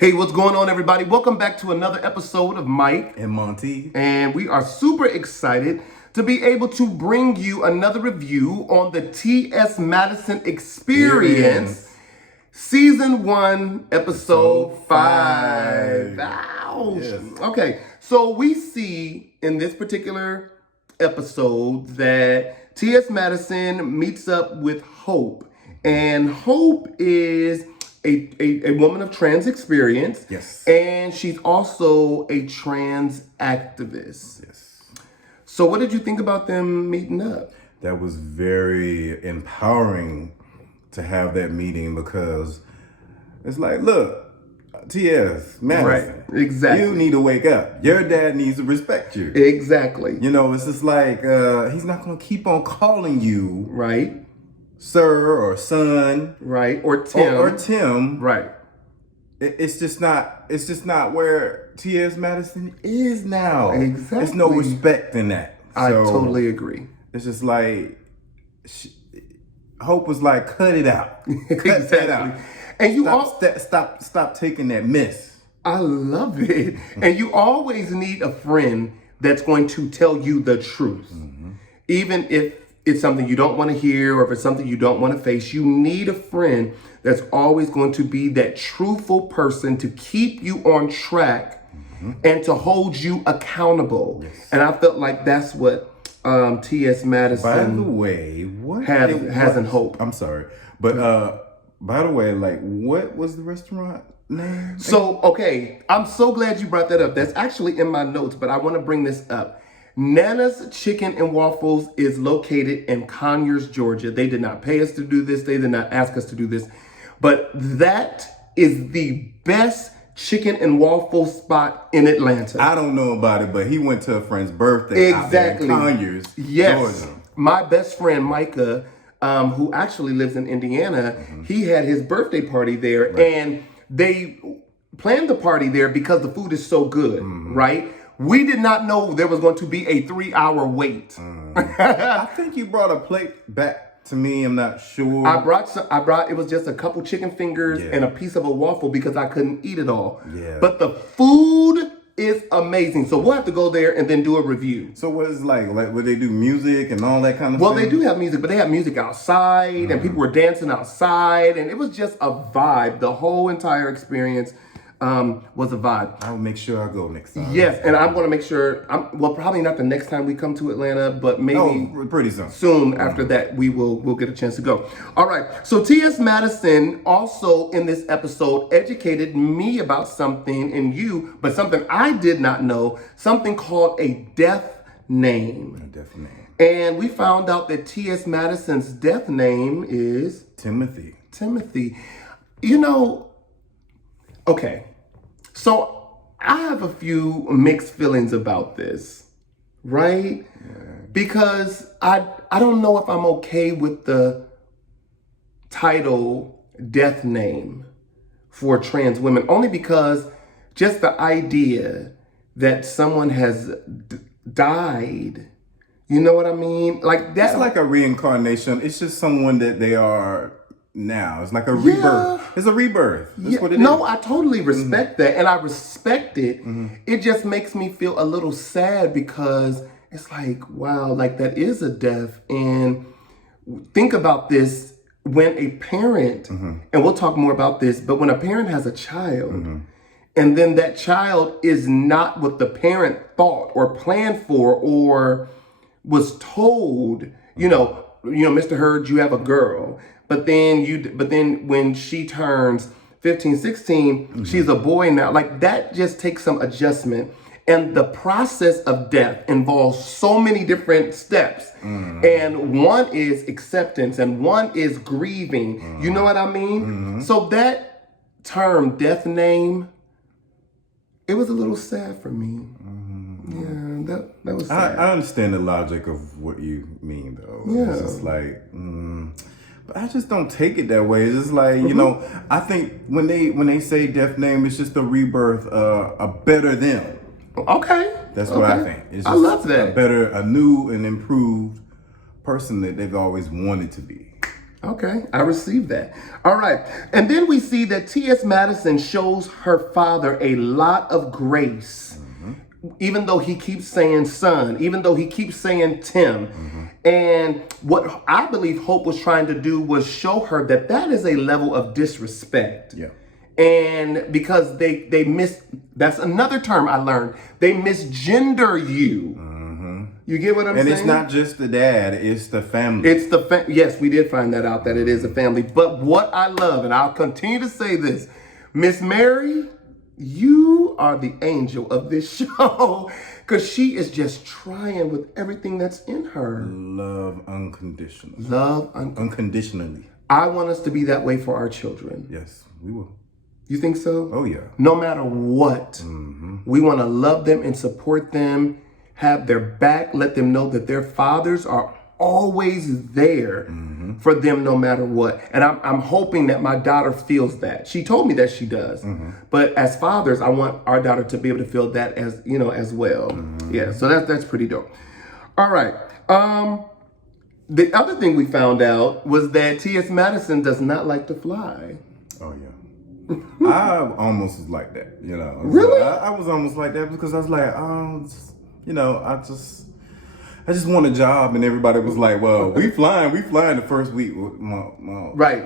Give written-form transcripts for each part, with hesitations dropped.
Hey, what's going on, everybody? Welcome back to another episode of Mike and Monty. And we are super excited to be able to bring you another review on the TS Madison Experience Season 1, Episode 5. Ouch. Yes. Okay, so we see in this particular episode that TS Madison meets up with Hope. And Hope is a woman of trans experience. Yes. And she's also a trans activist. Yes. So what did you think about them meeting up? That was very empowering to have that meeting because it's like, look, TS Madison. Right. Exactly. You need to wake up. Your dad needs to respect you. Exactly. You know, it's just like, he's not going to keep on calling you. Right. Sir or son. Right. Or Tim. Or Tim. Right. It's just not where TS Madison is now. Exactly. There's no respect in that. I totally agree. It's just like, Hope was like, cut it out. Cut that out. And you stop taking that miss. I love it. And you always need a friend that's going to tell you the truth. Mm-hmm. Even if it's something you don't want to hear or if it's something you don't want to face, you need a friend that's always going to be that truthful person to keep you on track and to hold you accountable. Yes. And I felt like that's what T.S. Madison, by the way, has in Hope. I'm sorry, but by the way, like, what was the restaurant name? So, okay, I'm so glad you brought that up. That's actually in my notes, but I want to bring this up. Nana's Chicken and Waffles is located in Conyers, Georgia. They did not pay us to do this. They did not ask us to do this. But that is the best chicken and waffle spot in Atlanta. I don't know about it, but he went to a friend's birthday out there in Conyers, Georgia. My best friend, Micah, who actually lives in Indiana, he had his birthday party there. Right. And they planned the party there because the food is so good, right? We did not know there was going to be a 3-hour wait. I think you brought a plate back to me. I'm not sure. I brought, it was just a couple chicken fingers and a piece of a waffle because I couldn't eat it all. Yeah. But the food is amazing. So we'll have to go there and then do a review. So what is like would they do music and all that kind of stuff? Well, they do have music, but they have music outside and people were dancing outside and it was just a vibe. The whole entire experience was a vibe. I'll make sure I go next time. Yes, and I'm going to make sure, well, probably not the next time we come to Atlanta, but maybe pretty soon. Soon after that, we'll get a chance to go. All right, so T.S. Madison also in this episode educated me about something but something I did not know, something called a death name. A death name. And we found out that T.S. Madison's death name is Timothy. You know, okay. So I have a few mixed feelings about this, right? Yeah. Because I don't know if I'm okay with the title death name for trans women, only because just the idea that someone has died, you know what I mean? Like that. It's like a reincarnation. It's just someone that they are now. It's like a rebirth. It's a rebirth. That's what it is. No, I totally respect that. And I respect it. It just makes me feel a little sad because it's like, wow, like that is a death. And think about this when a parent, and we'll talk more about this, but when a parent has a child and then that child is not what the parent thought or planned for or was told, you know, Mr. Hurd, you have a girl. But then when she turns 15, 16, she's a boy now. Like that just takes some adjustment. And the process of death involves so many different steps. And one is acceptance and one is grieving. You know what I mean? So that term, death name, it was a little sad for me. Yeah, that was sad. I understand the logic of what you mean, though. Yeah. It's just like, but I just don't take it that way. It's just like, you know, I think when they say death name, it's just a rebirth, a better them. Okay. That's what I think. It's just I love that. A new and improved person that they've always wanted to be. Okay, I received that. All right. And then we see that TS Madison shows her father a lot of grace, even though he keeps saying son, even though he keeps saying Tim. And what I believe Hope was trying to do was show her that that is a level of disrespect. Yeah. And because that's another term I learned, they misgender you. You get what I'm saying? And it's not just the dad, it's the family. It's yes, we did find that out, that it is a family. But what I love, and I'll continue to say this, Miss Mary, you are the angel of this show, because she is just trying with everything that's in her. Love unconditionally. Unconditionally. I want us to be that way for our children. Yes, we will. You think so? Oh, yeah. No matter what, we want to love them and support them, have their back, let them know that their fathers are always there for them no matter what. And I'm hoping that my daughter feels that. She told me that she does. But as fathers, I want our daughter to be able to feel that as, as well. Yeah, so that's pretty dope. All right. The other thing we found out was that T.S. Madison does not like to fly. Oh, yeah. I almost was like that, Really? I was almost like that because I was like, I just want a job, and everybody was like, "Well, we flying the first week." Right.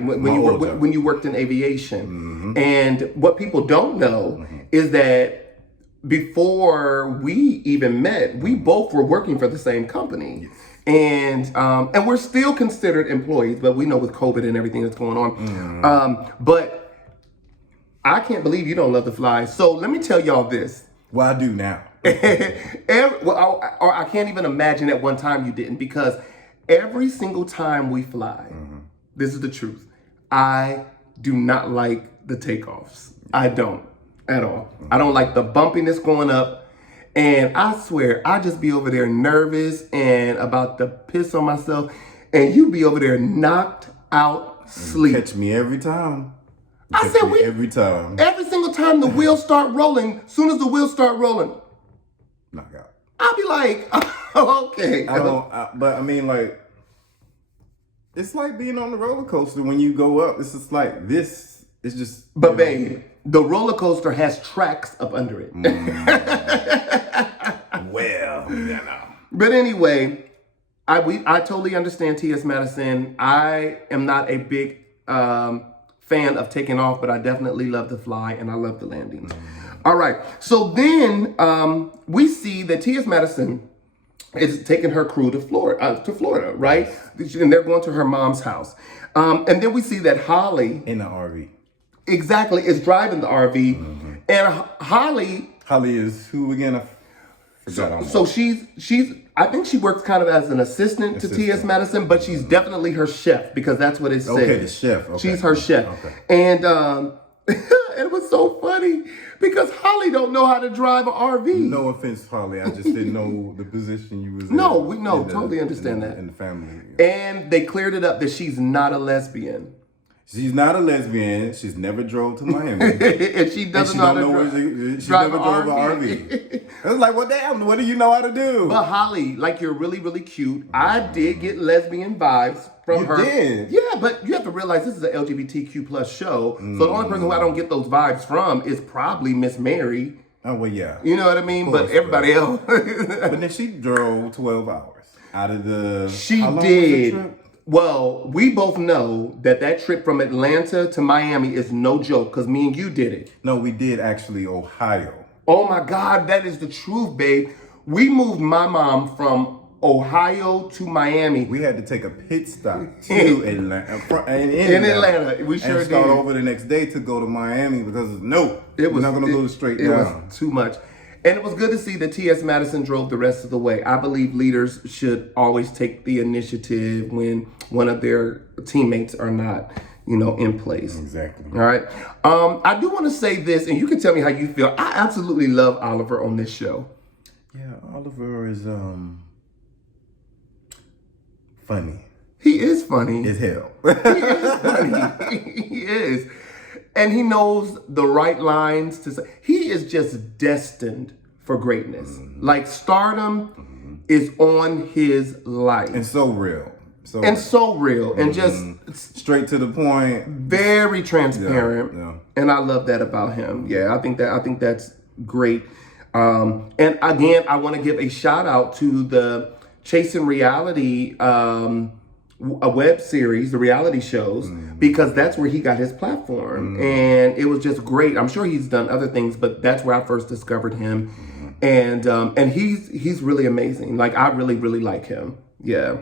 When you worked in aviation, and what people don't know is that before we even met, we both were working for the same company. Yes. And we're still considered employees, but we know with COVID and everything that's going on. But I can't believe you don't love to fly. So let me tell y'all this. Well, I do now. I can't even imagine at one time you didn't, because every single time we fly, this is the truth, I do not like the takeoffs. I don't at all. I don't like the bumpiness going up. And I swear, I just be over there nervous and about to piss on myself. And you be over there knocked out sleep. Catch me every time. I said every time. Every single time the wheels start rolling, soon as the wheels start rolling, knock out. I'll be like, oh, okay. But I mean, like, it's like being on the roller coaster when you go up. It's just like this. It's just. But babe, the roller coaster has tracks up under it. Well, But anyway, I totally understand T.S. Madison. I am not a big fan of taking off, but I definitely love to fly and I love the landings. All right. So then we see that T.S. Madison is taking her crew to Florida, right? And they're going to her mom's house. And then we see that Holly in the RV. Exactly, is driving the RV. And Holly is who again? I forgot. So she's I think she works kind of as an assistant to T.S. Madison, but she's definitely her chef, because that's what it says. Okay, the chef. Okay. She's her chef. Okay. And it was so funny because Holly don't know how to drive an RV. No offense, Holly. I just didn't know the position you was in. No, we totally understand that. In the family. And they cleared it up that she's not a lesbian. She's not a lesbian. She's never drove to Miami. And she doesn't know how to drive an RV. I was like, well, damn, what do you know how to do? But Holly, like, you're really, really cute. I did get lesbian vibes from her. You did? Yeah, but you have to realize this is an LGBTQ plus show. So the only person who I don't get those vibes from is probably Miss Mary. Oh, well, yeah. You know what I mean? But everybody else. But then she drove 12 hours out of the... She did. Well, we both know that trip from Atlanta to Miami is no joke, because me and you did it. No, we did actually Ohio. Oh my God, that is the truth, babe. We moved my mom from Ohio to Miami. We had to take a pit stop to Atlanta. In Atlanta, we sure and start over the next day to go to Miami, because we're not going to go straight down. It was too much. And it was good to see that T.S. Madison drove the rest of the way. I believe leaders should always take the initiative when one of their teammates are not, in place. Exactly. All right. I do want to say this, and you can tell me how you feel. I absolutely love Oliver on this show. Yeah, Oliver is funny. He is funny. As hell. He is funny. He is. And he knows the right lines to say. He is just destined for greatness. Like, stardom is on his life. And so real. and so real and just straight to the point, very transparent. Yeah. And I love that about him. Yeah, I think that's great. And again, I want to give a shout out to the Chasing Reality a web series, the reality shows, because that's where he got his platform. And it was just great. I'm sure he's done other things, but that's where I first discovered him. And he's really amazing. Like, I really, really like him. Yeah.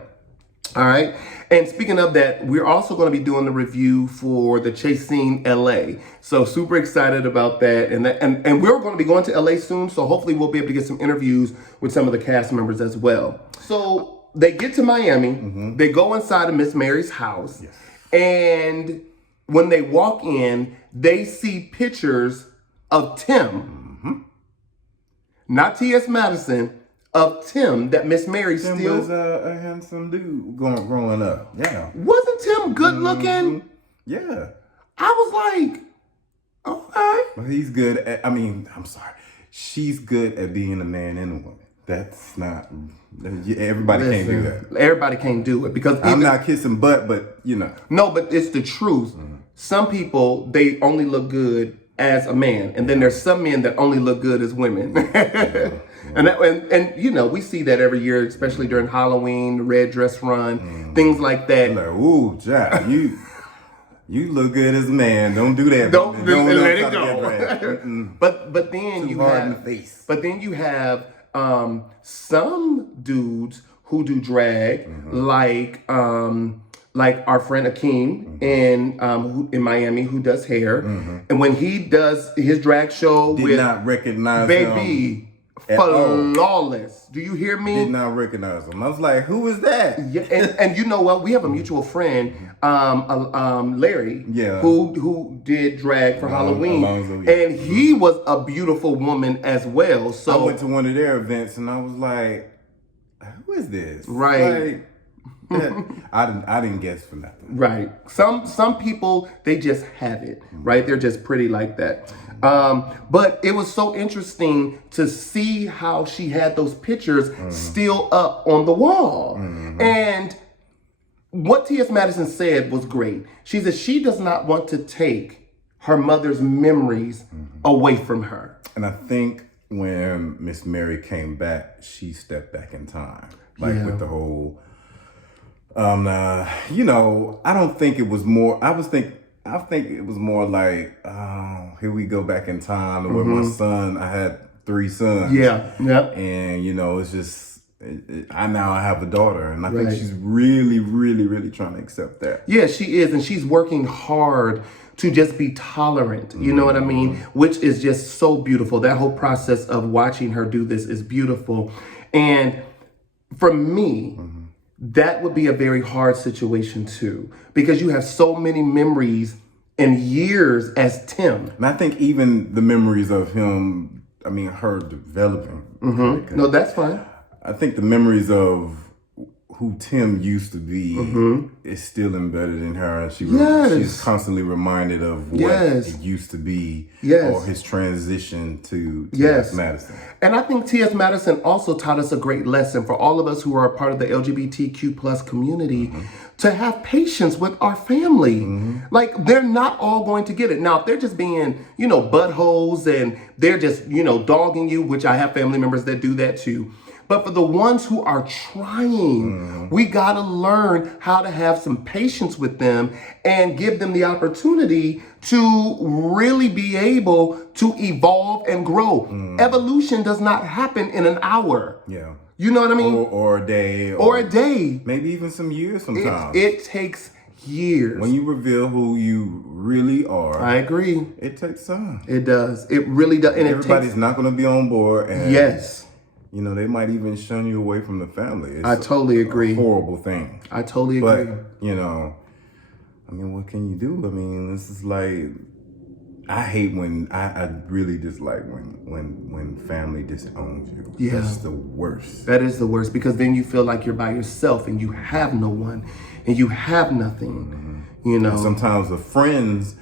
All right. And speaking of that, we're also going to be doing the review for the Chase Scene LA. So super excited about that. And we're going to be going to LA soon. So hopefully we'll be able to get some interviews with some of the cast members as well. So they get to Miami. They go inside of Miss Mary's house. Yes. And when they walk in, they see pictures of Tim. Not TS Madison, of Tim, that Miss Mary Tim still was a handsome dude growing up. Yeah. Wasn't Tim good looking? Yeah. I was like, okay. But he's good at, I'm sorry. She's good at being a man and a woman. That's not, everybody can't do that. Everybody can't do it because I'm not kissing butt, but you know. No, but it's the truth. Some people, they only look good as a man, and then there's some men that only look good as women. And you know, we see that every year, especially during Halloween, the red dress run, things like that. Like, ooh, Jack, you look good as a man. Don't do that. Don't let it go. But then you hard have in the face. But then you have some dudes who do drag, like our friend Akeem in Miami, who does hair, and when he does his drag show, did not recognize baby. Flawless. Do you hear me? Did not recognize him. I was like, who is that? Yeah, and you know what? We have a mutual friend, Larry, yeah, who did drag for Halloween, Alonzo, yeah. And he was a beautiful woman as well. So I went to one of their events and I was like, who is this? Right. Like, I didn't guess for nothing. Right. Some people, they just have it, right? They're just pretty like that. But it was so interesting to see how she had those pictures still up on the wall. And what T.S. Madison said was great. She said she does not want to take her mother's memories away from her. And I think when Miss Mary came back, she stepped back in time. Like with the whole, you know, I don't think it was more, I think it was more like, here we go back in time with my son. I had 3 sons. Yeah. And, you know, it's just, I now have a daughter. And I think she's really, really, really trying to accept that. Yeah, she is. And she's working hard to just be tolerant. You know what I mean? Which is just so beautiful. That whole process of watching her do this is beautiful. And for me, that would be a very hard situation too, because you have so many memories and years as Tim. And I think even the memories of him, her developing. No, that's fine. I think the memories of who Tim used to be is still embedded in her. And she's constantly reminded of what it used to be or his transition to T.S. Madison. And I think T.S. Madison also taught us a great lesson for all of us who are a part of the LGBTQ plus community to have patience with our family. Like, they're not all going to get it. Now, if they're just being, buttholes and they're just, dogging you, which I have family members that do that too. But for the ones who are trying, we got to learn how to have some patience with them and give them the opportunity to really be able to evolve and grow. Evolution does not happen in an hour. Yeah. You know what I mean? Or a day. Or a day. Maybe even some years sometimes. It takes years. When you reveal who you really are. I agree. It takes time. It does. It really does. And everybody's not going to be on board. And yes. They might even shun you away from the family. It's I totally agree. A horrible thing. I totally agree. But, what can you do? This is like, I hate I really dislike when family disowns you. Yeah. That's the worst. That is the worst, because then you feel like you're by yourself and you have no one and you have nothing, And sometimes the friends,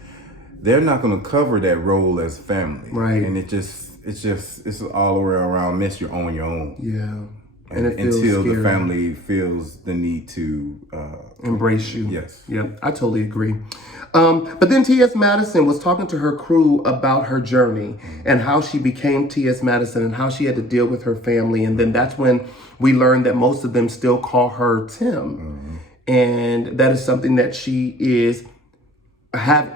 they're not going to cover that role as family. Right. And it's all around mess. You're on your own. Yeah. And it feels until scary. the family feels the need to embrace you. Yes. Yeah, I totally agree. But then TS Madison was talking to her crew about her journey and how she became TS Madison and how she had to deal with her family. And then that's when we learned that most of them still call her Tim. And that is something that she is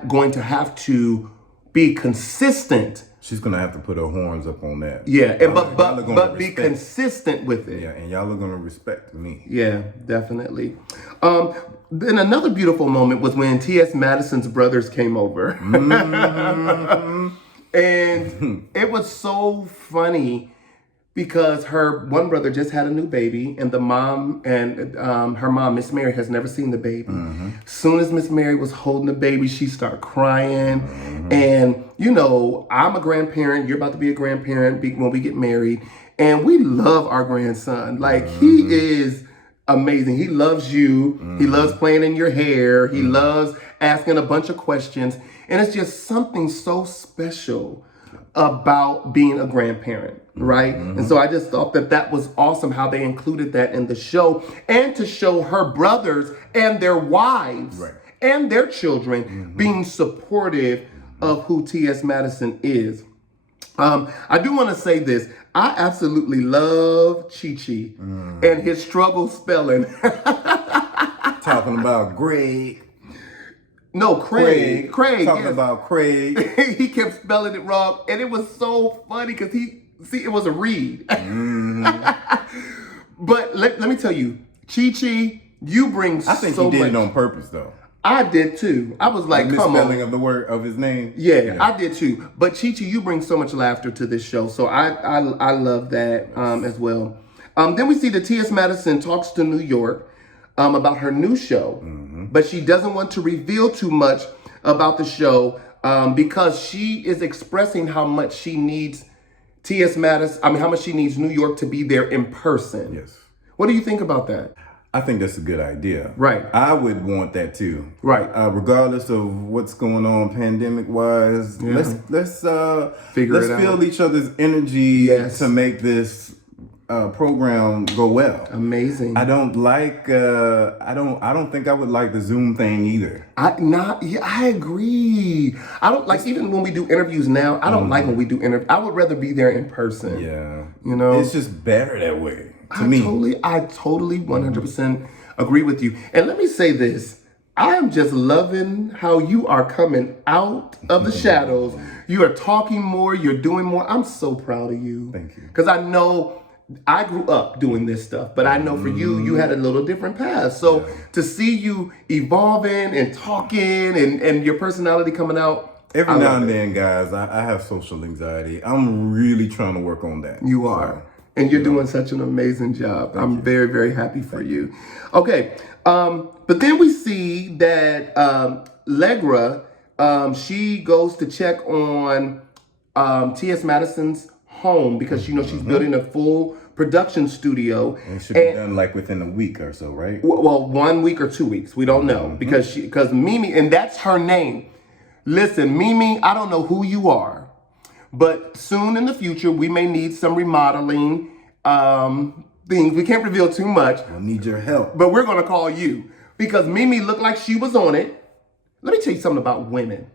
going to have to be consistent. She's gonna have to put her horns up on that. Yeah, and but be consistent with it. Yeah, and y'all are gonna respect me. Yeah, definitely. Then another beautiful moment was when T.S. Madison's brothers came over. And it was so funny because her one brother just had a new baby, and the mom and her mom, Miss Mary, has never seen the baby. Soon as Miss Mary was holding the baby, she started crying. And you know, I'm a grandparent. You're about to be a grandparent when we get married, and we love our grandson. Like he is amazing. He loves you. He loves playing in your hair. He loves asking a bunch of questions, and it's just something so special about being a grandparent, right? And so I just thought that that was awesome how they included that in the show, and to show her brothers and their wives and their children being supportive of who T.S. Madison is. I do want to say this. I absolutely love Chi-Chi and his struggle spelling. Talking about Greg. No, Craig. Talking yes. about Craig. He kept spelling it wrong, and it was so funny because it was a read. But let me tell you, Chi-Chi, you bring so much. I think he did it on purpose, though. I did too. I was like, the come on. misspelling of the word of his name. Yeah, I did too. But Chi-Chi, you bring so much laughter to this show, so I love that as well. Then we see that T.S. Madison talks to New York about her new show, but she doesn't want to reveal too much about the show because she is expressing how much she needs T.S. Madison. I mean, how much she needs New York to be there in person. Yes. What do you think about that? I think that's a good idea. Right. I would want that too. Right. Regardless of what's going on pandemic wise, let's feel each other's energy to make this program go well. Amazing. I don't like I don't think I would like the Zoom thing either. I agree. I don't like, even when we do interviews now, I don't like when we do interviews. I would rather be there in person. Yeah. You know? It's just better that way. I totally 100% agree with you. And let me say this. I am just loving how you are coming out of the shadows. You are talking more. You're doing more. I'm so proud of you. Thank you. Because I know I grew up doing this stuff, but I know for you, you had a little different path. So to see you evolving and talking and your personality coming out. Every now and then, guys, I have social anxiety. I'm really trying to work on that. You are. And you're doing such an amazing job. I'm very, very happy for you. Okay. But then we see that Legra, she goes to check on T.S. Madison's home because, you know, she's building a full production studio. And it should be done like within a week or so, right? Well, 1 week or 2 weeks. We don't know because Mimi, and that's her name. Listen, Mimi, I don't know who you are. But soon in the future, we may need some remodeling things. We can't reveal too much. I need your help. But we're going to call you because Mimi looked like she was on it. Let me tell you something about women.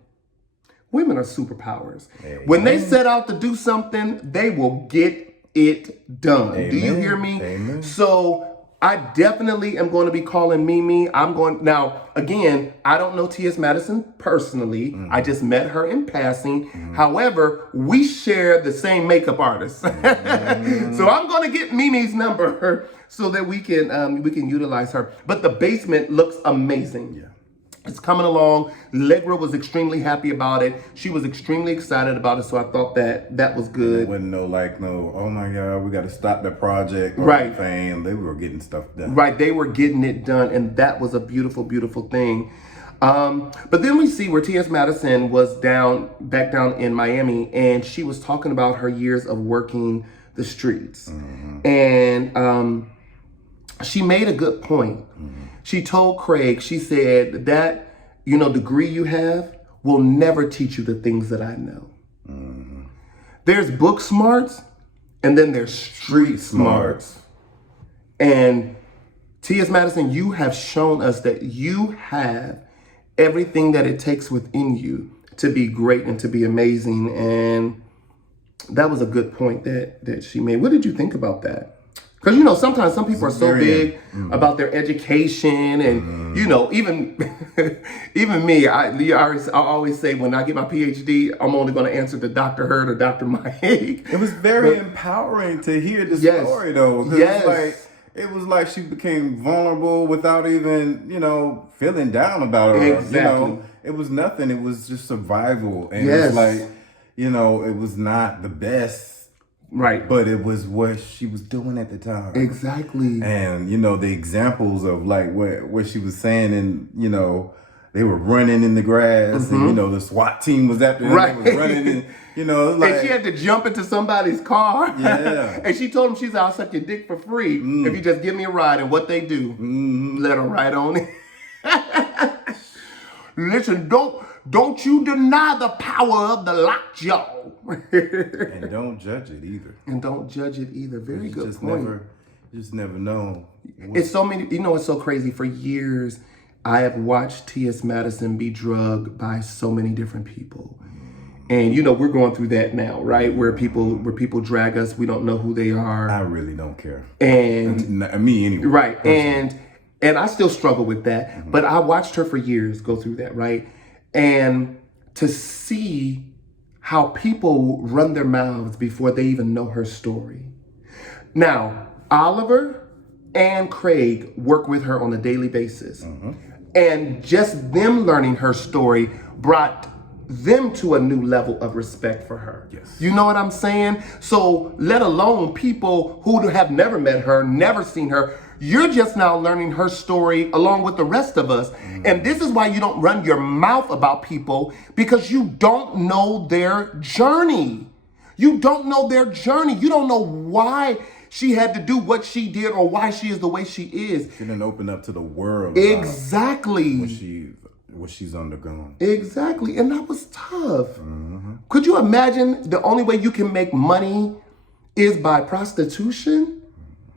Women are superpowers. Amen. When they set out to do something, they will get it done. Amen. Do you hear me? Amen. So I definitely am going to be calling Mimi. Now, again, I don't know T.S. Madison personally. I just met her in passing. However, we share the same makeup artist. So I'm going to get Mimi's number so that we can utilize her. But the basement looks amazing. Yeah. It's coming along. Legra was extremely happy about it. She was extremely excited about it, so I thought that was good. It wasn't no, oh my God, we got to stop the project. Right. Thing. They were getting stuff done. Right, they were getting it done, and that was a beautiful, beautiful thing. But then we see where T.S. Madison was back down in Miami, and she was talking about her years of working the streets. And she made a good point. She told Craig, she said, that, degree you have will never teach you the things that I know. There's book smarts, and then there's street smarts. And TS Madison, you have shown us that you have everything that it takes within you to be great and to be amazing. And that was a good point that she made. What did you think about that? Because, you know, sometimes some people are so big about their education and, you know, even even me, I always say when I get my PhD, I'm only going to answer to Dr. Hurd or Dr. Mike. It was very empowering to hear the story, though. Yes. It was like she became vulnerable without even, you know, feeling down about her. Exactly. You know, it was nothing. It was just survival. And it's like, you know, it was not the best. Right. But it was what she was doing at the time. Exactly. And, you know, the examples of like what she was saying, and, you know, they were running in the grass and, you know, the SWAT team was after them. Right. They was running and, you know, like. And she had to jump into somebody's car. Yeah. And she told him, she's I'll suck your dick for free if you just give me a ride. And what they do, let her ride on it. Listen, don't you deny the power of the lockjaw. And don't judge it either. And don't judge it either. Very good point. You just never know. It's so many, you know, it's so crazy. For years, I have watched T.S. Madison be drugged by so many different people. And, you know, we're going through that now, right? Where people drag us. We don't know who they are. I really don't care. And me anyway. Right. And I still struggle with that. But I watched her for years go through that, right? And to see how people run their mouths before they even know her story. Now, Oliver and Craig work with her on a daily basis. And just them learning her story brought them to a new level of respect for her. Yes. You know what I'm saying? So let alone people who have never met her, never seen her. You're just now learning her story along with the rest of us. And this is why you don't run your mouth about people, because you don't know their journey. You don't know their journey. You don't know why she had to do what she did or why she is the way she is. She didn't open up to the world. Exactly. What she's undergone. Exactly. And that was tough. Could you imagine the only way you can make money is by prostitution?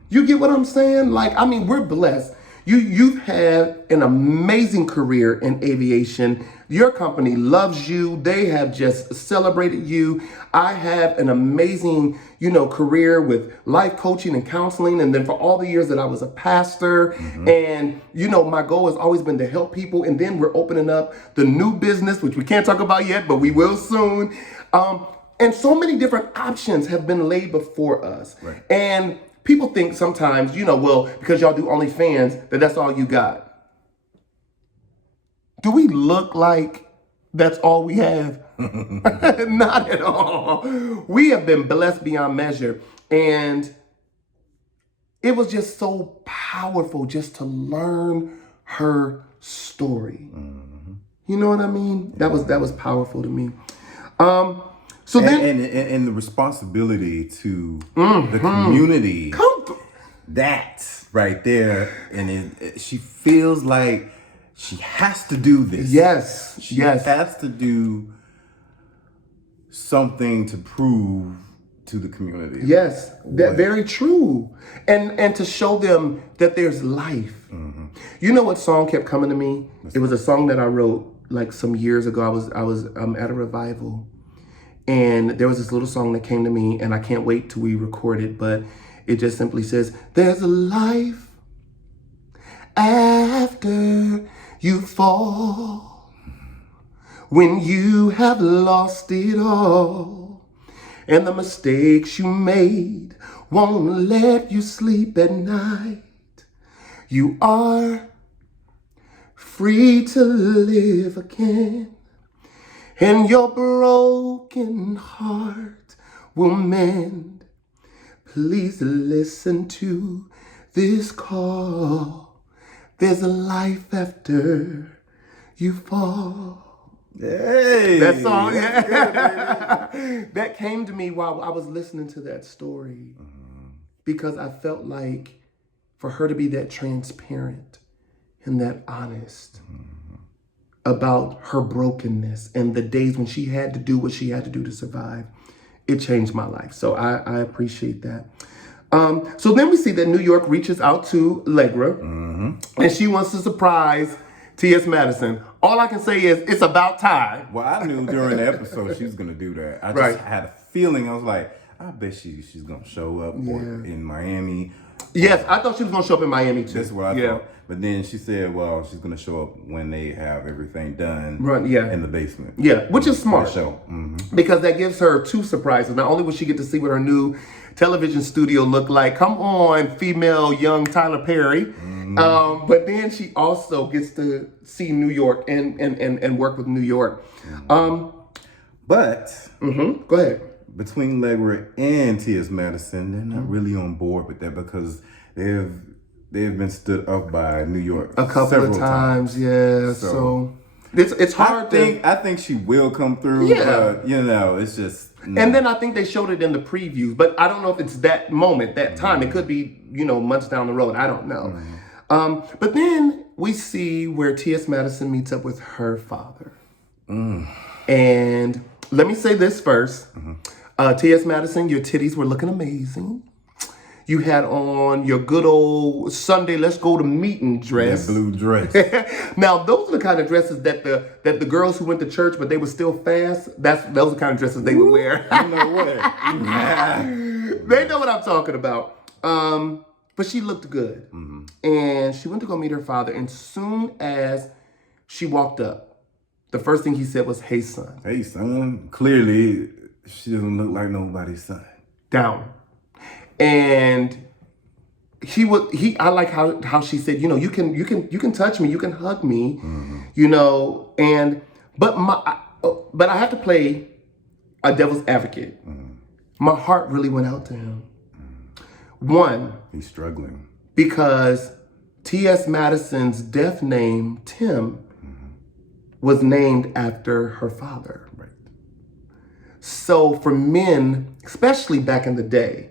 You get what I'm saying? Like, I mean, we're blessed. You've had an amazing career in aviation. Your company loves you. They have just celebrated you. I have an amazing, you know, career with life coaching and counseling. And then for all the years that I was a pastor, and, you know, my goal has always been to help people. And then we're opening up the new business, which we can't talk about yet, but we will soon. And so many different options have been laid before us. Right. And people think sometimes, you know, well, because y'all do OnlyFans, that's all you got. Do we look like that's all we have? Not at all. We have been blessed beyond measure. And it was just so powerful just to learn her story. You know what I mean? That was powerful to me. So then the responsibility to the community, that's right there. And she feels like she has to do this. Yes. She has to do something to prove to the community. Yes, that's very true. And to show them that there's life. You know what song kept coming to me? It was a song that I wrote like some years ago. I was at a revival. And there was this little song that came to me, and I can't wait till we record it, but it just simply says, there's a life after you fall, when you have lost it all, and the mistakes you made won't let you sleep at night. You are free to live again. And your broken heart will mend. Please listen to this call. There's a life after you fall. Hey, that song, that came to me while I was listening to that story, because I felt like for her to be that transparent and that honest about her brokenness and the days when she had to do what she had to do to survive, it changed my life. So I appreciate that. So then we see that New York reaches out to Allegra, and she wants to surprise T.S. Madison. All I can say is, it's about time. Well, I knew during the episode she was going to do that. I just had a feeling. I was like, I bet she's going to show up in Miami. Yes, I thought she was going to show up in Miami too. That's what I thought. But then she said, well, she's going to show up when they have everything done in the basement. Yeah, which is smart. Show. Because that gives her two surprises. Not only will she get to see what her new television studio look like. Come on, female young Tyler Perry. But then she also gets to see New York and work with New York. But go ahead. Between Allegra and T.S. Madison, they're not really on board with that because they've been stood up by New York a couple of times. Yeah. So it's hard. I think she will come through. Yeah. But, it's just. And then I think they showed it in the previews, but I don't know if it's that moment, that time. It could be, months down the road. I don't know. But then we see where T.S. Madison meets up with her father. And let me say this first. T.S. Madison, your titties were looking amazing. You had on your good old Sunday, let's go to meeting dress. That blue dress. Now, those are the kind of dresses that the girls who went to church, but they were still fast, those are the kind of dresses they would wear. No way. They know what I'm talking about. But she looked good. And she went to go meet her father. And soon as she walked up, the first thing he said was, "Hey, son." Hey, son. Clearly, she doesn't look like nobody's son. Down. And I like how she said, you can touch me, you can hug me, but I have to play a devil's advocate. My heart really went out to him. One, he's struggling because T.S. Madison's deaf name, Tim, was named after her father. Right. So for men, especially back in the day,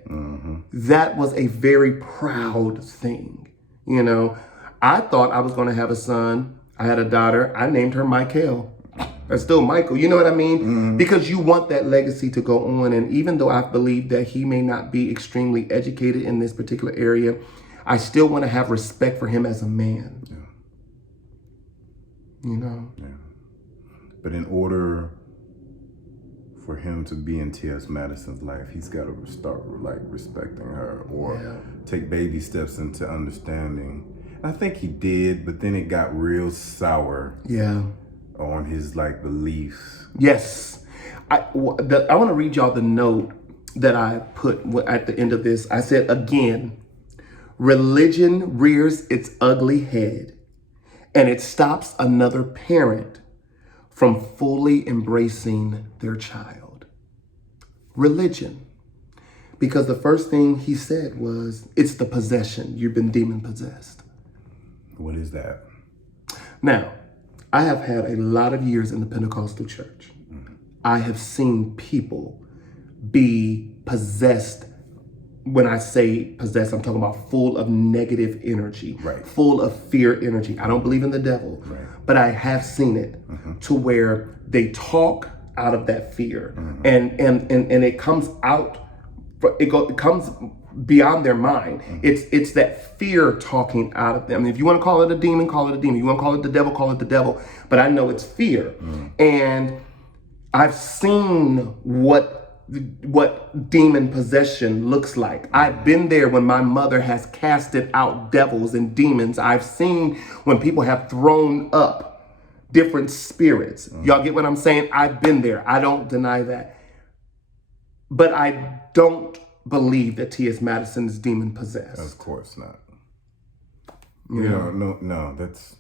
that was a very proud thing. I thought I was going to have a son. I had a daughter. I named her Michael. That's still Michael. You know what I mean? Because you want that legacy to go on. And even though I believe that he may not be extremely educated in this particular area, I still want to have respect for him as a man. Yeah. But in order for him to be in T.S. Madison's life, he's got to start respecting her or take baby steps into understanding. I think he did, but then it got real sour. Yeah. On his beliefs. Yes. I want to read y'all the note that I put at the end of this. I said, again, religion rears its ugly head and it stops another parent from fully embracing their child. Religion. Because the first thing he said was, it's the possession. You've been demon possessed. What is that? Now, I have had a lot of years in the Pentecostal church. I have seen people be possessed. When I say possessed, I'm talking about full of negative energy, full of fear energy. I don't believe in the devil, but I have seen it to where they talk out of that fear, and it comes out. It comes beyond their mind. It's that fear talking out of them. If you want to call it a demon, call it a demon. You want to call it the devil, call it the devil. But I know it's fear, and I've seen what demon possession looks like. I've been there when my mother has casted out devils and demons. I've seen when people have thrown up different spirits. Y'all get what I'm saying? I've been there. I don't deny that. But I don't believe that T.S. Madison is demon possessed. Of course not. No, that's,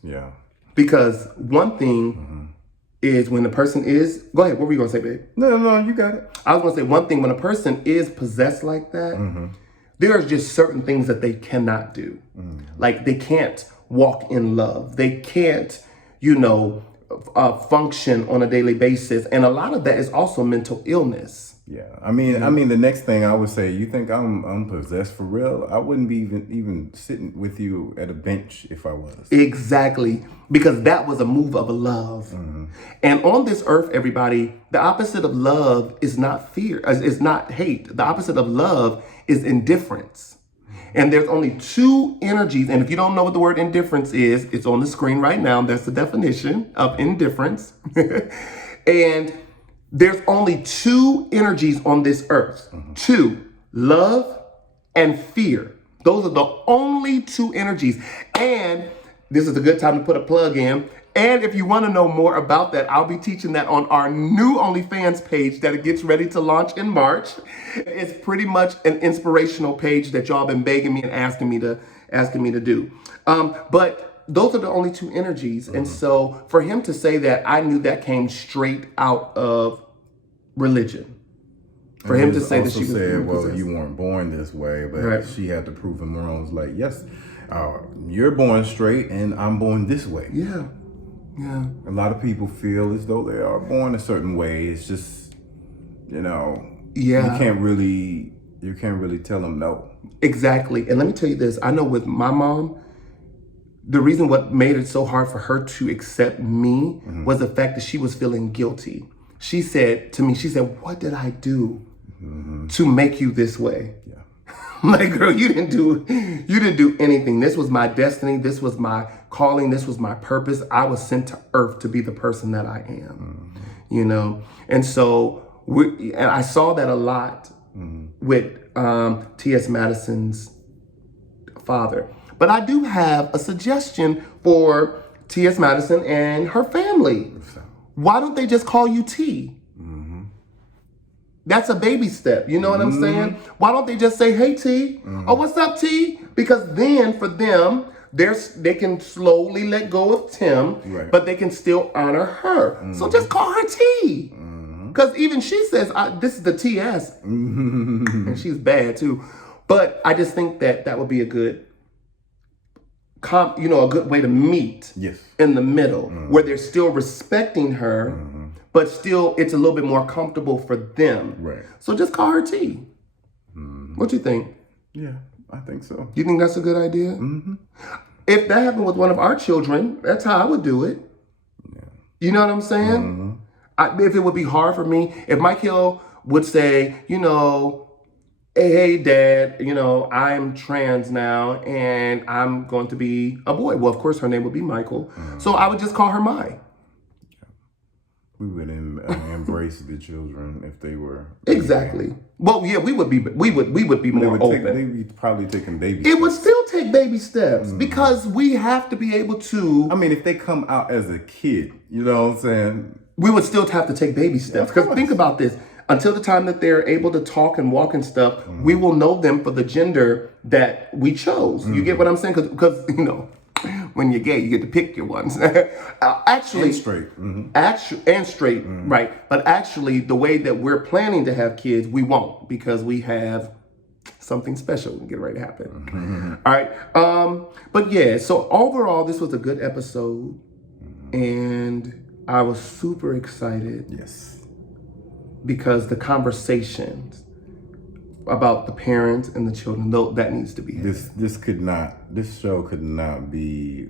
Because one thing is when the person is, go ahead, what were you going to say, babe? No, you got it. I was going to say one thing, when a person is possessed like that, there are just certain things that they cannot do. Like they can't walk in love. They can't, function on a daily basis. And a lot of that is also mental illness. Yeah, I mean, the next thing I would say, you think I'm possessed for real? I wouldn't be even sitting with you at a bench if I was. Exactly, because that was a move of love. And on this earth, everybody, the opposite of love is not fear, is not hate. The opposite of love is indifference. And there's only two energies. And if you don't know what the word indifference is, it's on the screen right now. That's the definition of indifference. And there's only two energies on this earth. Two, love and fear. Those are the only two energies. And this is a good time to put a plug in. And if you want to know more about that, I'll be teaching that on our new OnlyFans page that it gets ready to launch in March. It's pretty much an inspirational page that y'all been begging me and asking me to do. But those are the only two energies. And so for him to say that, I knew that came straight out of religion. For him to say that she said, well, you weren't born this way, but she had to prove him wrong. It's like, yes, you're born straight and I'm born this way. Yeah. Yeah. A lot of people feel as though they are born a certain way. It's just, you can't really tell them no. Exactly. And let me tell you this. I know with my mom, the reason what made it so hard for her to accept me was the fact that she was feeling guilty. She said to me, what did I do to make you this way? Yeah. I'm like, girl, you didn't do anything. This was my destiny. This was my calling. This was my purpose. I was sent to earth to be the person that I am, And so, and I saw that a lot with TS Madison's father. But I do have a suggestion for TS Madison and her family. Why don't they just call you T? That's a baby step. You know what I'm saying? Why don't they just say, hey, T? Oh, what's up, T? Because then for them, they can slowly let go of Tim, but they can still honor her. So just call her T. Because even she says, this is the TS. And she's bad too. But I just think that would be a good a good way to meet in the middle, where they're still respecting her, but still it's a little bit more comfortable for them. Right. So just call her T. What do you think? Yeah, I think so. You think that's a good idea? If that happened with one of our children, that's how I would do it. Yeah. You know what I'm saying? If it would be hard for me, if Michael would say, hey, Dad, I'm trans now and I'm going to be a boy. Well, of course, her name would be Michael. So I would just call her Mai. We would embrace the children if they were. Exactly. Well, yeah, we would be more open. They'd be probably taking baby steps. It would still take baby steps because we have to be able to. I mean, if they come out as a kid, you know what I'm saying? We would still have to take baby steps. Because think about this. Until the time that they're able to talk and walk and stuff, we will know them for the gender that we chose. You get what I'm saying? Because when you're gay, you get to pick your ones. Actually, and straight. And straight, right. But actually, the way that we're planning to have kids, we won't, because we have something special getting ready to happen. All right. But yeah, so overall, this was a good episode. And I was super excited. Yes. Because the conversations about the parents and the children, that needs to be had. This show could not be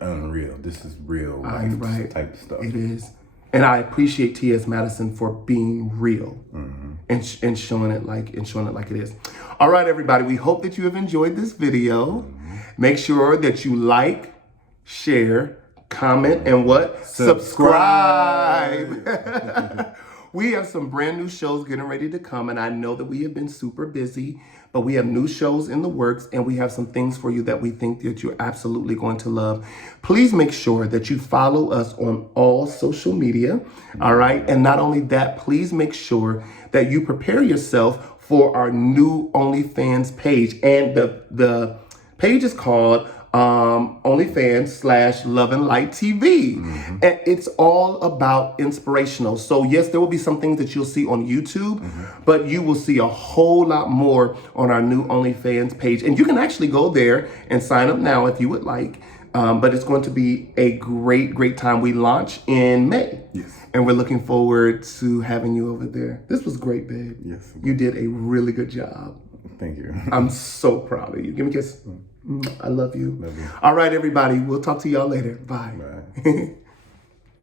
unreal. This is real life type of stuff. It is. And I appreciate T.S. Madison for being real and showing it like it is. All right, everybody, we hope that you have enjoyed this video. Make sure that you like, share, comment, and what? Subscribe. We have some brand new shows getting ready to come, and I know that we have been super busy, but we have new shows in the works, and we have some things for you that we think that you're absolutely going to love. Please make sure that you follow us on all social media, all right? And not only that, please make sure that you prepare yourself for our new OnlyFans page. And the page is called OnlyFans/Love and Light TV. And it's all about inspirational. So yes, there will be some things that you'll see on YouTube, but you will see a whole lot more on our new OnlyFans page. And you can actually go there and sign up now if you would like. But it's going to be a great time. We launch in May. Yes. And we're looking forward to having you over there. This was great, babe. Yes. You did a really good job. Thank you. I'm so proud of you. Give me a kiss. I love you. Love you. All right, everybody. We'll talk to y'all later. Bye. Bye.